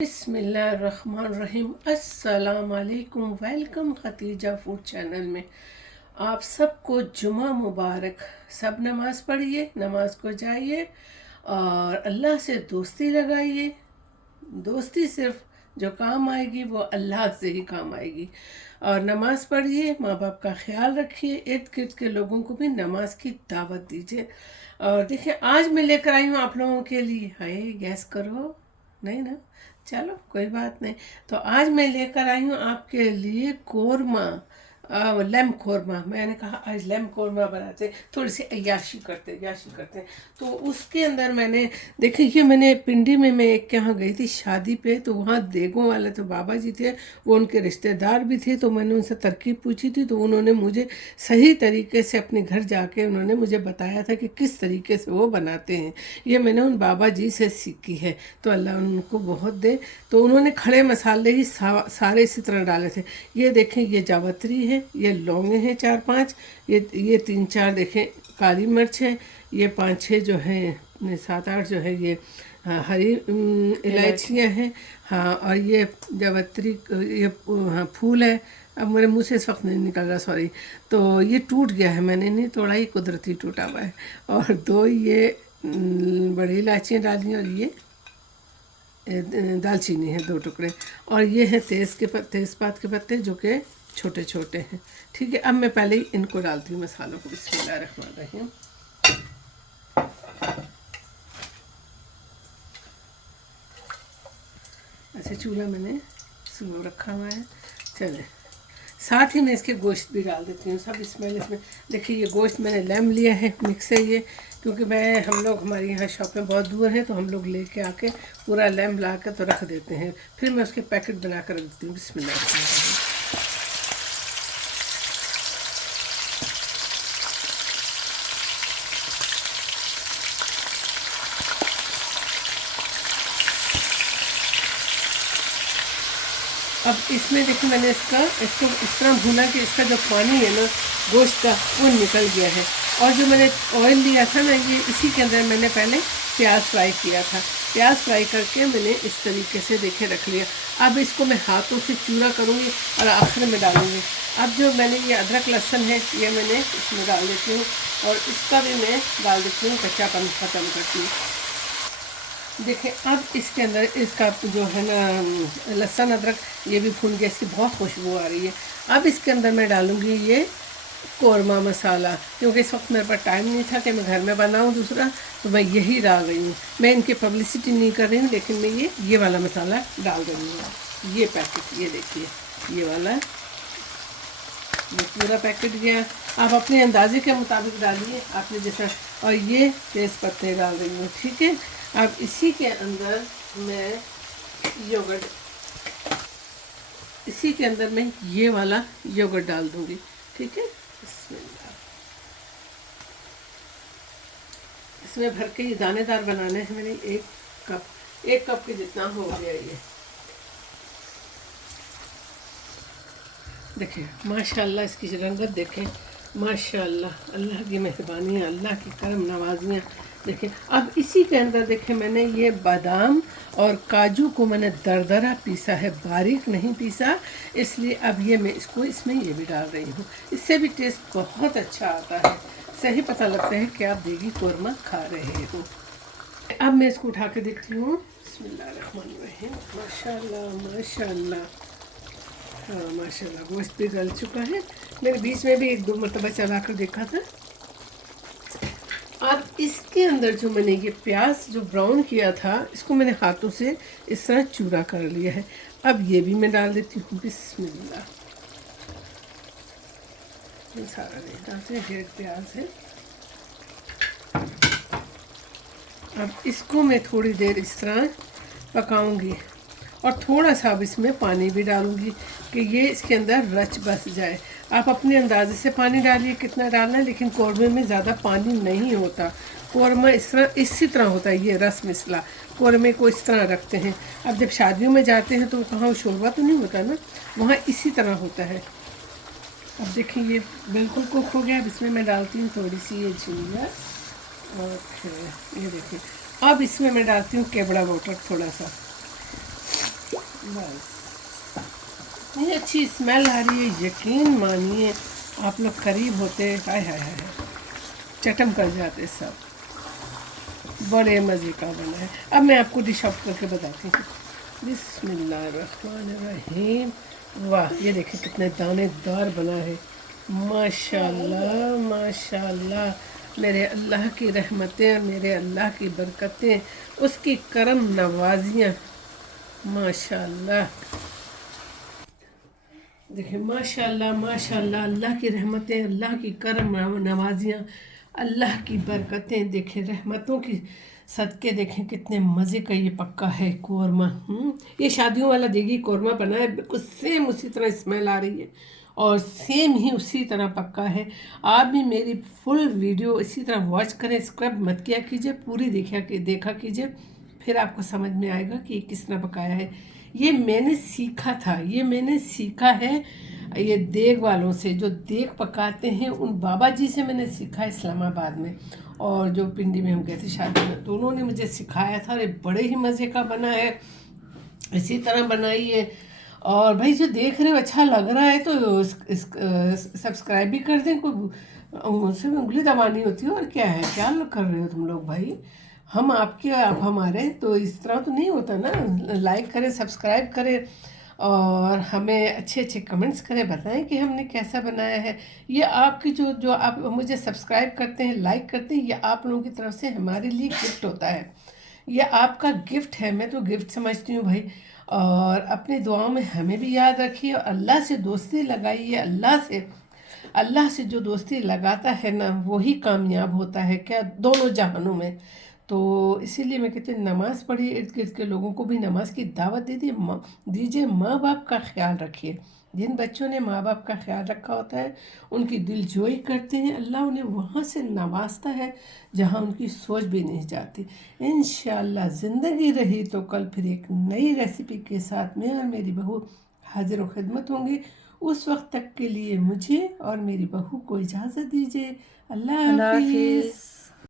बिस्मिल्लाहिर्रहमानिर्रहीम। अस्सलाम वालेकुम। वेलकम खतीजा फूड चैनल में। आप सबको जुमा मुबारक। सब नमाज़ पढ़िए, नमाज को जाइए और अल्लाह से दोस्ती लगाइए। दोस्ती सिर्फ जो काम आएगी वो अल्लाह से ही काम आएगी। और नमाज़ पढ़िए, माँ बाप का ख्याल रखिए, इर्द गिर्द के लोगों को भी नमाज की दावत दीजिए। और देखिए, आज मैं लेकर आई हूँ आप लोगों के लिए, हाय गैस करो, नहीं ना, चलो कोई बात नहीं। तो आज मैं लेकर आई हूँ आपके लिए कोरमा, लेम कोरमा। मैंने कहा आज लेम कोरमा बनाते, थोड़ी सी अय्याशी करते। तो उसके अंदर मैंने देखिए, ये मैंने पिंडी में मैं एक के यहाँ गई थी शादी पे, तो वहाँ देगों वाले तो बाबा जी थे, वो उनके रिश्तेदार भी थे। तो मैंने उनसे तरकीब पूछी थी, तो उन्होंने मुझे सही तरीके से अपने घर जाके उन्होंने मुझे बताया था कि किस तरीके से वो बनाते हैं। ये मैंने उन बाबा जी से सीखी है, तो अल्लाह उनको बहुत दे। तो उन्होंने खड़े मसाले ही सारे इसी तरह डाले थे। ये देखें, ये जावित्री है, ये लौंगे हैं 4-5, ये 3-4 देखें काली मिर्च है, ये 5-6 जो हैं, 7-8 जो है ये हरी इलायचियाँ हैं। हाँ, और ये जावित्री, ये हाँ फूल है। अब मेरे मुंह से इस वक्त नहीं निकल रहा, सॉरी। तो ये टूट गया है, मैंने नहीं तोड़ा, ये कुदरती टूटा हुआ है। और 2 ये बड़ी इलायचियाँ डाली, और ये दालचीनी है 2 टुकड़े, और ये है तेज़पात के पत्ते जो कि छोटे छोटे हैं। ठीक है, अब मैं पहले ही इनको डालती हूँ मसालों को। बिस्मिल्लाहिर्रहमानिर्रहीम। ऐसे चूल्हा मैंने स्लो रखा हुआ है। चले, साथ ही मैं इसके गोश्त भी डाल देती हूँ। सब इसमें देखिए, ये गोश्त मैंने लैम लिया है, मिक्स है ये, क्योंकि हम लोग हमारे यहाँ शॉपें बहुत दूर हैं, तो हम लोग लेके आके पूरा लैम ला के तो रख देते हैं, फिर मैं उसके पैकेट बना कर रख देती हूँ। बिस्मिल्लाह। अब इसमें देखिए, मैंने इसको इस तरह भूना कि इसका जो पानी है ना गोश्त का, वो निकल गया है। और जो मैंने ऑयल लिया था ना, ये इसी के अंदर मैंने पहले प्याज फ्राई किया था। प्याज फ्राई करके मैंने इस तरीके से देखे रख लिया। अब इसको मैं हाथों से चूरा करूँगी और आखिर में डालूँगी। अब जो मैंने ये अदरक लहसुन है, ये मैंने इसमें डाल देती हूँ, और इसका भी मैं डाल देती हूँ, कच्चापन ख़त्म करती हूँ। देखिए, अब इसके अंदर इसका जो है ना लहसुन अदरक, ये भी भून गया, इसकी बहुत खुशबू आ रही है। अब इसके अंदर मैं डालूँगी ये कोरमा मसाला, क्योंकि इस वक्त मेरे पास टाइम नहीं था कि मैं घर में बनाऊँ दूसरा, तो मैं यही डाल रही हूँ। मैं इनकी पब्लिसिटी नहीं कर रही हूँ, लेकिन मैं ये वाला मसाला डाल रही हूँ। ये पैकेट, ये देखिए, ये वाला, ये पूरा पैकेट गया। आप अपने अंदाजे के मुताबिक डालिए, आपने जैसा। और ये तेज़ पत्ते डाल रही हूँ। ठीक है, अब इसी के अंदर मैं ये वाला योगर्ट डाल दूँगी। ठीक है, इसमें भर के ये दानेदार बनाने हैं मैंने। 1 कप के जितना हो गया ये। देखिए माशाल्लाह, इसकी रंगत देखें, माशाल्लाह, अल्लाह की मेहरबानी है, अल्लाह की करम नवाजियाँ। देखिए, अब इसी के अंदर देखें, मैंने ये बादाम और काजू को मैंने दरदरा पीसा है, बारीक नहीं पीसा, इसलिए अब ये मैं इसको इसमें ये भी डाल रही हूँ। इससे भी टेस्ट बहुत अच्छा आता है, सही पता लगता है कि आप देगी कोरमा खा रहे हो। अब मैं इसको उठा के देखती हूँ। बिस्मिल्लाहिर्रहमानिर्रहीम। माशाल्लाह माशाल्लाह, हाँ माशाल्लाह, गोश्त भी गल चुका है। मैंने बीच में भी 1-2 मरतबा चला कर देखा था। और इसके अंदर जो मैंने ये प्याज जो ब्राउन किया था, इसको मैंने हाथों से इस तरह चूरा कर लिया है। अब ये भी मैं डाल देती हूँ। बिस्मिल्लाह। ये सारा नहीं डालते हैं, 1.5 प्याज है। अब इसको मैं थोड़ी देर इस तरह पकाऊंगी, और थोड़ा सा अब इसमें पानी भी डालूंगी कि ये इसके अंदर रच बस जाए। आप अपने अंदाजे से पानी डालिए कितना डालना है, लेकिन कौरमे में ज़्यादा पानी नहीं होता। कौरमा इसी तरह होता है, ये रस मिसला कौरमे को इस तरह रखते हैं। अब जब शादियों में जाते हैं तो कहाँ शोरबा तो नहीं होता ना, वहाँ इसी तरह होता है। अब देखिए, ये बिल्कुल कुक हो गया। अब इसमें मैं डालती हूँ थोड़ी सी ये जिंजर। ओके, ये देखिए, अब इसमें मैं डालती हूँ केवड़ा वाटर थोड़ा सा। बस इतनी अच्छी स्मेल आ रही है, यकीन मानिए आप लोग करीब होते, हाय हाय हाय हाय, चटम कर जाते सब। बड़े मज़े का बना है। अब मैं आपको डिश आउट करके बताती हूँ। बिस्मिल्लाहिर्रहमानिर्रहीम। वाह, ये देखिए कितने दानेदार बना है। माशाल्लाह माशाल्लाह। मेरे अल्लाह की रहमतें, मेरे अल्लाह की बरकतें, उसकी करम नवाजियाँ। माशाल्लाह, देखिए माशाल्लाह माशाल्लाह, अल्लाह की रहमतें, अल्लाह की करम नवाजियाँ, अल्लाह की बरकतें। देखें रहमतों की सदके, देखें कितने मज़े का ये पक्का है कौरमा। ये शादियों वाला देगी कौरमा बना है, बिल्कुल सेम उसी तरह स्मेल आ रही है और सेम ही उसी तरह पक्का है। आप भी मेरी फुल वीडियो इसी तरह वॉच करें, स्क्रब मत किया कीजिए, पूरी देखा कीजिए, फिर आपको समझ में आएगा कि ये किस तरह पकाया है। ये मैंने सीखा था, ये मैंने सीखा है ये देग वालों से, जो देग पकाते हैं उन बाबा जी से मैंने सीखा इस्लामाबाद में। और जो पिंडी में हम गए थे शादी में, तो उन्होंने मुझे सिखाया था। अरे बड़े ही मज़े का बना है, इसी तरह बनाइए। और भाई जो देख रहे हो अच्छा लग रहा है तो सब्सक्राइब भी कर दें। कोई उनसे उंगली दबानी होती है और क्या है, क्या कर रहे हो तुम लोग भाई। हम आपके, आप हमारे, तो इस तरह तो नहीं होता ना। लाइक करें, सब्सक्राइब करें और हमें अच्छे अच्छे कमेंट्स करें, बताएं कि हमने कैसा बनाया है। ये आपकी जो जो आप मुझे सब्सक्राइब करते हैं, लाइक करते हैं, ये आप लोगों की तरफ से हमारे लिए गिफ्ट होता है। ये आपका गिफ्ट है, मैं तो गिफ्ट समझती हूँ भाई। और अपनी दुआओं में हमें भी याद रखिए और अल्लाह से दोस्ती लगाइए। अल्लाह से जो दोस्ती लगाता है ना, वही कामयाब होता है, क्या दोनों जहानों में। तो इसीलिए मैं कहती हूँ नमाज़ पढ़िए, इर्द गिर्द के लोगों को भी नमाज की दावत दीजिए। माँ बाप का ख्याल रखिए। जिन बच्चों ने माँ बाप का ख्याल रखा होता है, उनकी दिलजोई करते हैं, अल्लाह उन्हें वहाँ से नवाजता है जहाँ उनकी सोच भी नहीं जाती। इंशाअल्लाह ज़िंदगी रही तो कल फिर एक नई रेसिपी के साथ मैं और मेरी बहू हाजिर व खिदमत होंगी। उस वक्त तक के लिए मुझे और मेरी बहू को इजाज़त दीजिए। अल्लाह अल्लाह हाफिज़। हाफिज़।